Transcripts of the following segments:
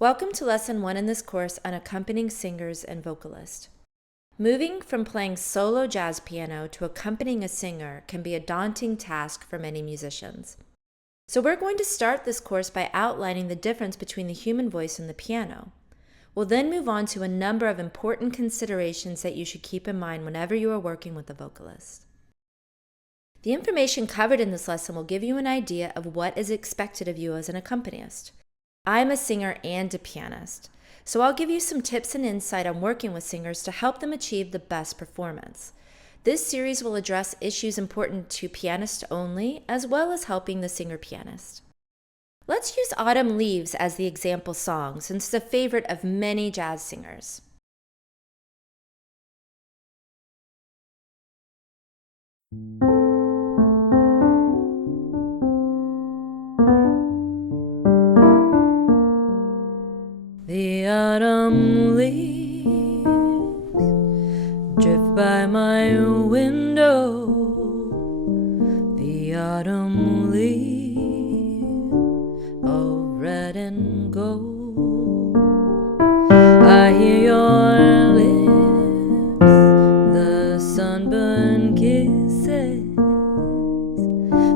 Welcome to Lesson 1 in this course on accompanying singers and vocalists. Moving from playing solo jazz piano to accompanying a singer can be a daunting task for many musicians. So we're going to start this course by outlining the difference between the human voice and the piano. We'll then move on to a number of important considerations that you should keep in mind whenever you are working with a vocalist. The information covered in this lesson will give you an idea of what is expected of you as an accompanist. I'm a singer and a pianist, so I'll give you some tips and insight on working with singers to help them achieve the best performance. This series will address issues important to pianists only, as well as helping the singer-pianist. Let's use Autumn Leaves as the example song, since it's a favorite of many jazz singers. The autumn leaves drift by my window. The autumn leaves of red and gold. I hear your lips, the sunburned kisses,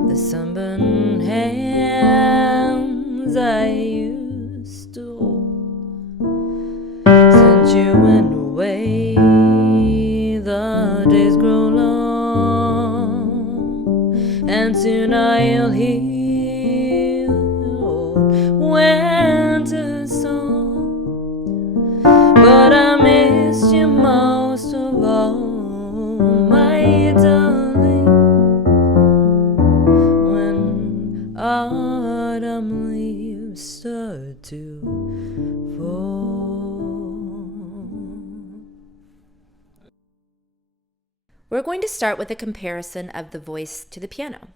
the sunburned hands I used to hold. Since you went away, the days grow long, and soon I'll hear old winter song. But I miss you most of all, my darling, when autumn leaves start to fall. We're going to start with a comparison of the voice to the piano.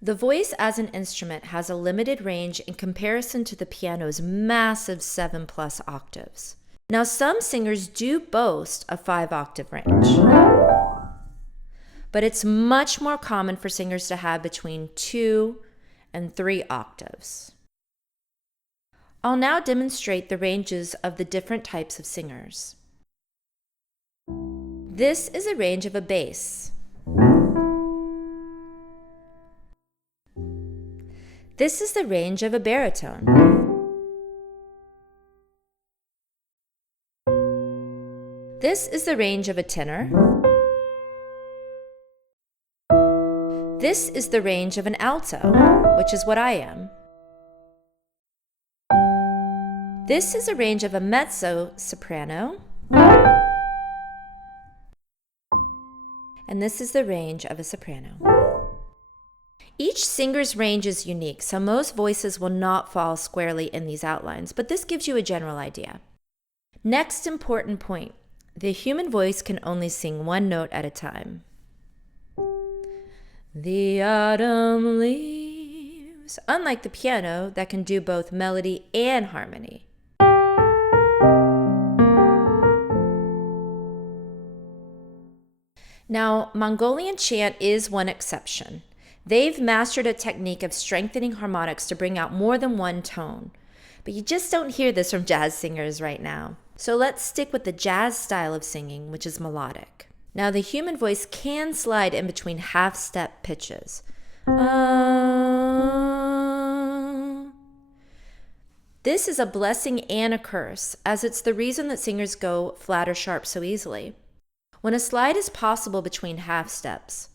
The voice as an instrument has a limited range in comparison to the piano's massive 7+ octaves. Now, some singers do boast a 5-octave range, but it's much more common for singers to have between 2 and 3 octaves. I'll now demonstrate the ranges of the different types of singers. This is a range of a bass. This is the range of a baritone. This is the range of a tenor. This is the range of an alto, which is what I am. This is a range of a mezzo soprano. And this is the range of a soprano. Each singer's range is unique, so most voices will not fall squarely in these outlines, but this gives you a general idea. Next important point, the human voice can only sing one note at a time. The autumn leaves, unlike the piano that can do both melody and harmony. Now, Mongolian chant is one exception. They've mastered a technique of strengthening harmonics to bring out more than one tone. But you just don't hear this from jazz singers right now. So let's stick with the jazz style of singing, which is melodic. Now, the human voice can slide in between half-step pitches. This is a blessing and a curse, as it's the reason that singers go flat or sharp so easily. When a slide is possible between half steps,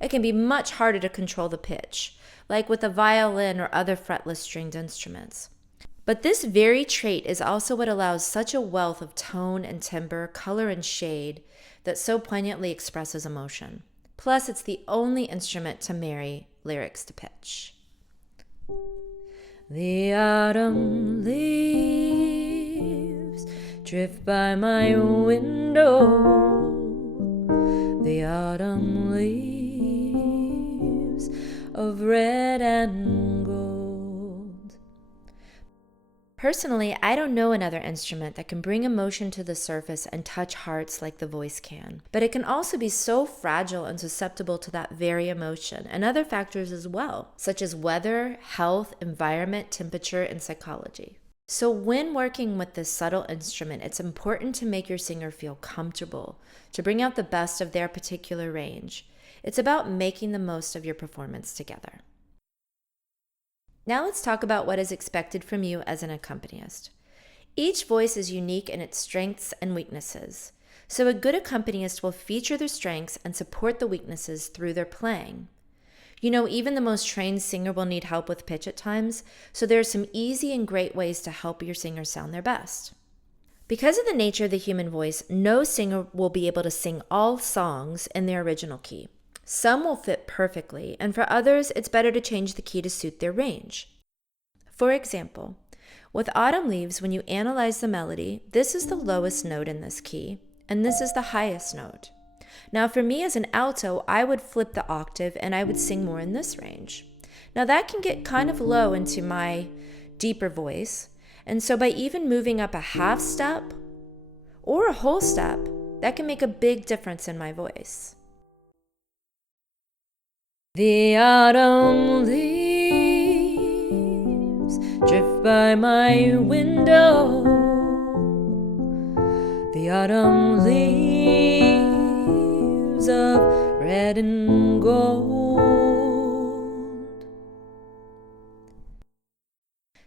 it can be much harder to control the pitch, like with a violin or other fretless stringed instruments. But this very trait is also what allows such a wealth of tone and timbre, color and shade that so poignantly expresses emotion. Plus, it's the only instrument to marry lyrics to pitch. The autumn leaves drift by my window. The autumn leaves of red and gold. Personally, I don't know another instrument that can bring emotion to the surface and touch hearts like the voice can. But it can also be so fragile and susceptible to that very emotion and other factors as well, such as weather, health, environment, temperature, and psychology. So when working with this subtle instrument, it's important to make your singer feel comfortable, to bring out the best of their particular range. It's about making the most of your performance together. Now let's talk about what is expected from you as an accompanist. Each voice is unique in its strengths and weaknesses, so a good accompanist will feature their strengths and support the weaknesses through their playing. You know, even the most trained singer will need help with pitch at times, so there are some easy and great ways to help your singer sound their best. Because of the nature of the human voice, no singer will be able to sing all songs in their original key. Some will fit perfectly, and for others, it's better to change the key to suit their range. For example, with Autumn Leaves, when you analyze the melody, this is the lowest note in this key, and this is the highest note. Now for me as an alto, I would flip the octave and I would sing more in this range. Now that can get kind of low into my deeper voice, and so by even moving up a half step or a whole step, that can make a big difference in my voice. The autumn leaves drift by my window. The autumn leaves of red and gold.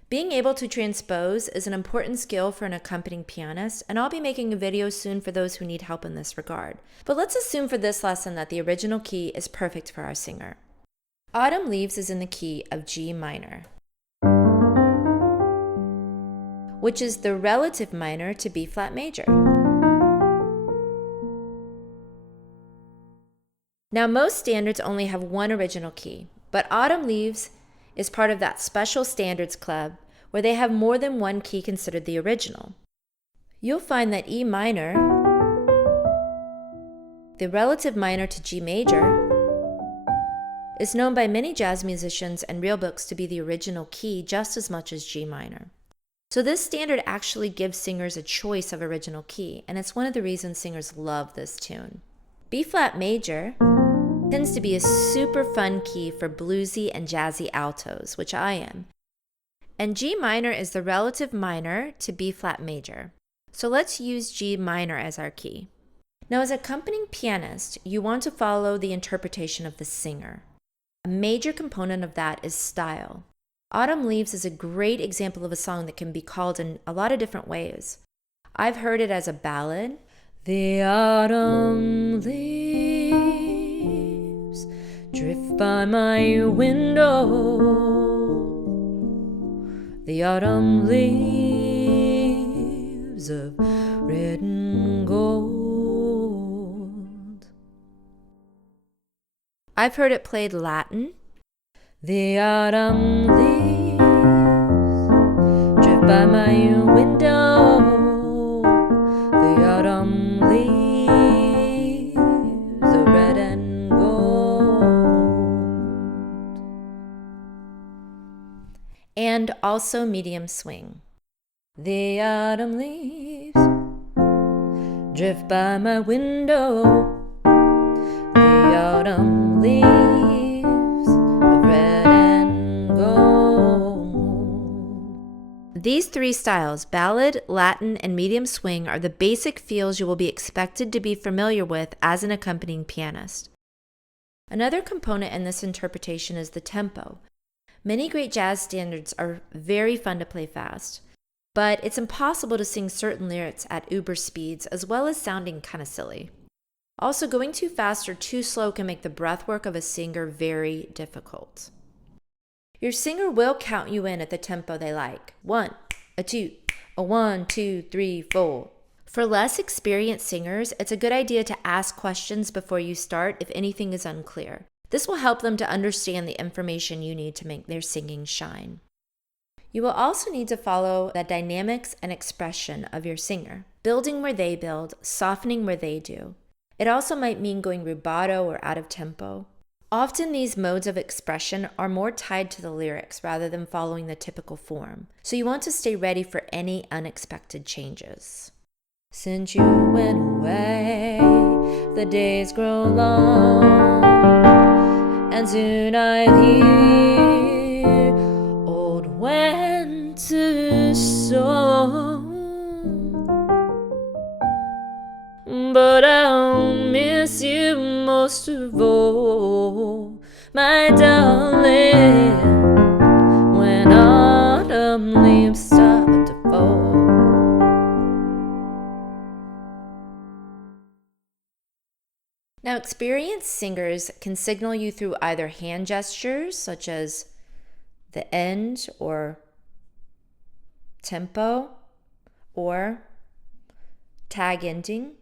Being able to transpose is an important skill for an accompanying pianist, and I'll be making a video soon for those who need help in this regard. But let's assume for this lesson that the original key is perfect for our singer. Autumn Leaves is in the key of G minor, which is the relative minor to B flat major. Now most standards only have one original key, but Autumn Leaves is part of that special standards club where they have more than one key considered the original. You'll find that E minor, the relative minor to G major, is known by many jazz musicians and real books to be the original key just as much as G minor. So this standard actually gives singers a choice of original key, and it's one of the reasons singers love this tune. B flat major tends to be a super fun key for bluesy and jazzy altos, which I am. And G minor is the relative minor to B flat major. So let's use G minor as our key. Now as an accompanying pianist, you want to follow the interpretation of the singer. A major component of that is style. Autumn Leaves is a great example of a song that can be called in a lot of different ways. I've heard it as a ballad. The autumn leaves drift by my window. The autumn leaves of red and gold. I've heard it played Latin. The autumn leaves drift by my window. The autumn leaves of red and gold. And also medium swing. The autumn leaves drift by my window. The autumn leaves of red and gold. These three styles, ballad, Latin, and medium swing, are the basic feels you will be expected to be familiar with as an accompanying pianist. Another component in this interpretation is the tempo. Many great jazz standards are very fun to play fast, but it's impossible to sing certain lyrics at uber speeds as well as sounding kind of silly. Also, going too fast or too slow can make the breath work of a singer very difficult. Your singer will count you in at the tempo they like. 1, a 2, a 1, 2, 3, 4. For less experienced singers, it's a good idea to ask questions before you start if anything is unclear. This will help them to understand the information you need to make their singing shine. You will also need to follow the dynamics and expression of your singer, building where they build, softening where they do. It also might mean going rubato or out of tempo. Often these modes of expression are more tied to the lyrics rather than following the typical form, so you want to stay ready for any unexpected changes. Since you went away, the days grow long, and soon I'll hear old winter song. But I'll miss you most of all, my darling, when autumn leaves start to fall. Now, experienced singers can signal you through either hand gestures, such as the end or tempo, or tag ending.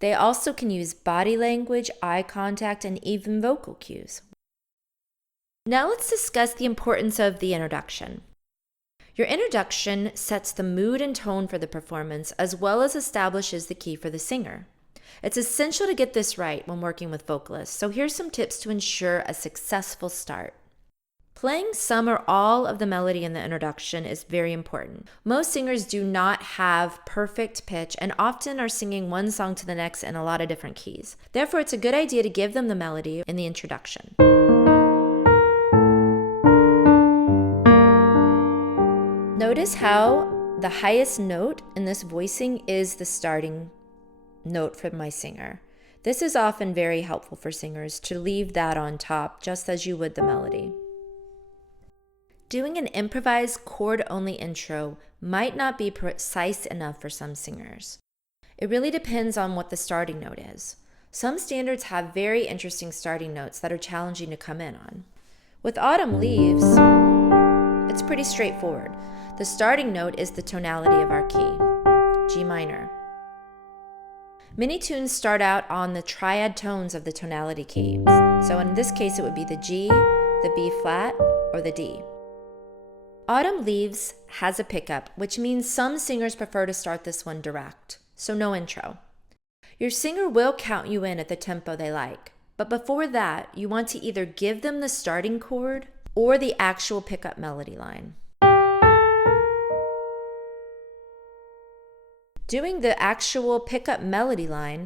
They also can use body language, eye contact, and even vocal cues. Now let's discuss the importance of the introduction. Your introduction sets the mood and tone for the performance, as well as establishes the key for the singer. It's essential to get this right when working with vocalists, so here's some tips to ensure a successful start. Playing some or all of the melody in the introduction is very important. Most singers do not have perfect pitch and often are singing one song to the next in a lot of different keys. Therefore, it's a good idea to give them the melody in the introduction. Notice how the highest note in this voicing is the starting note for my singer. This is often very helpful for singers to leave that on top, just as you would the melody. Doing an improvised chord-only intro might not be precise enough for some singers. It really depends on what the starting note is. Some standards have very interesting starting notes that are challenging to come in on. With Autumn Leaves, it's pretty straightforward. The starting note is the tonality of our key, G minor. Many tunes start out on the triad tones of the tonality key. So in this case, it would be the G, the B flat, or the D. Autumn Leaves has a pickup, which means some singers prefer to start this one direct, so no intro. Your singer will count you in at the tempo they like, but before that, you want to either give them the starting chord or the actual pickup melody line. Doing the actual pickup melody line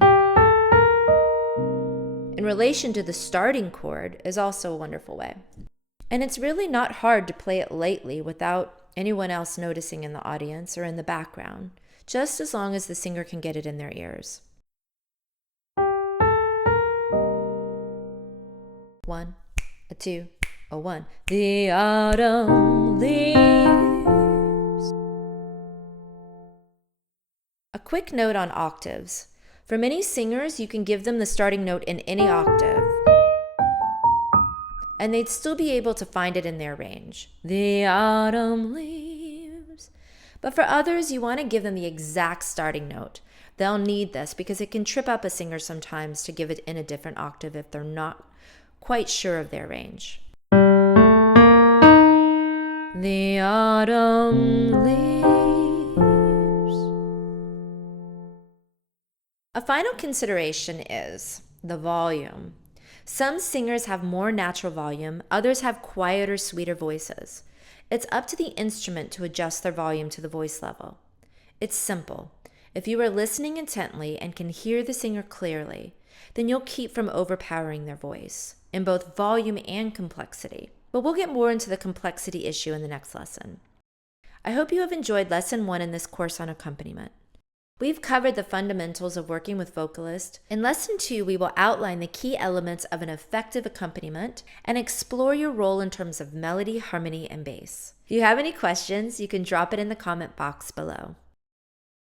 in relation to the starting chord is also a wonderful way. And it's really not hard to play it lightly without anyone else noticing in the audience or in the background, just as long as the singer can get it in their ears. 1, a 2, a 1. The autumn leaves. A quick note on octaves. For many singers, you can give them the starting note in any octave, and they'd still be able to find it in their range. The autumn leaves. But for others, you want to give them the exact starting note. They'll need this because it can trip up a singer sometimes to give it in a different octave if they're not quite sure of their range. The autumn leaves. A final consideration is the volume. Some singers have more natural volume, others have quieter, sweeter voices. It's up to the instrument to adjust their volume to the voice level. It's simple. If you are listening intently and can hear the singer clearly, then you'll keep from overpowering their voice, in both volume and complexity. But we'll get more into the complexity issue in the next lesson. I hope you have enjoyed Lesson 1 in this course on accompaniment. We've covered the fundamentals of working with vocalists. In Lesson 2, we will outline the key elements of an effective accompaniment and explore your role in terms of melody, harmony, and bass. If you have any questions, you can drop it in the comment box below.